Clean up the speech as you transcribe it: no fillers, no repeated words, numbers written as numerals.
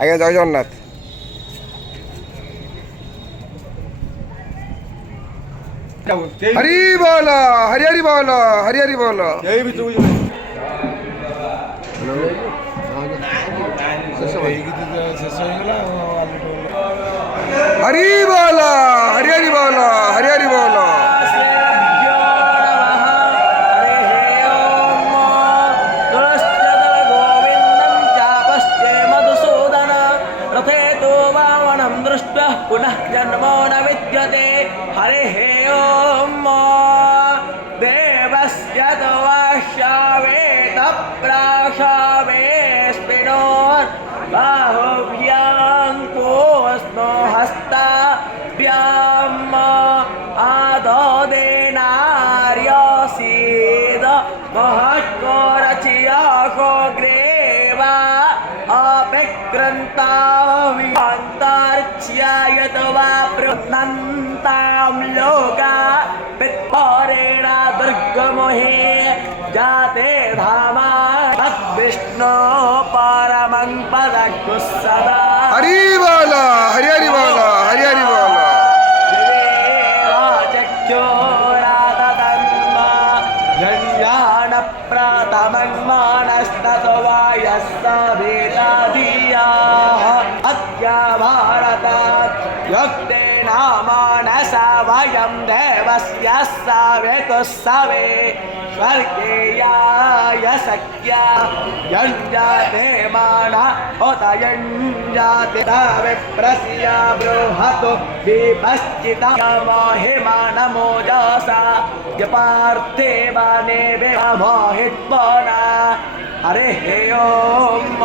आगे जय जगन्नाथ। हरि बोल हरि हरि बोल हरि हरि बोल। हरि बोल हरि हरि बोल हरि हरि बोल। पुनः जन्मो न विद्यते। हरिः ओम्। देवस्य बाहुभ्यां कोऽस्नो हस्ताभ्याम् आददेनार्यसीद महत्कोरचियाको ग्रेवा अपिक्रन्ता विहान्तार्च्यायत वा प्रनन्तां लोका पित्तरेण दुर्गमोहे जाते धामा विष्णु परमं पदं सदा। हरि बोल हरि हरि बोल हरि हरि बोल। वयं देवस्य सवेतुस्सवे स्वर्गीयाय सख्या यञ्जाते माना उत यञ्जाते विप्रस्या बृहतो विपश्चिता महिमानमोजसा पार्थिवाने मोहित्वना। हरिः ओम्।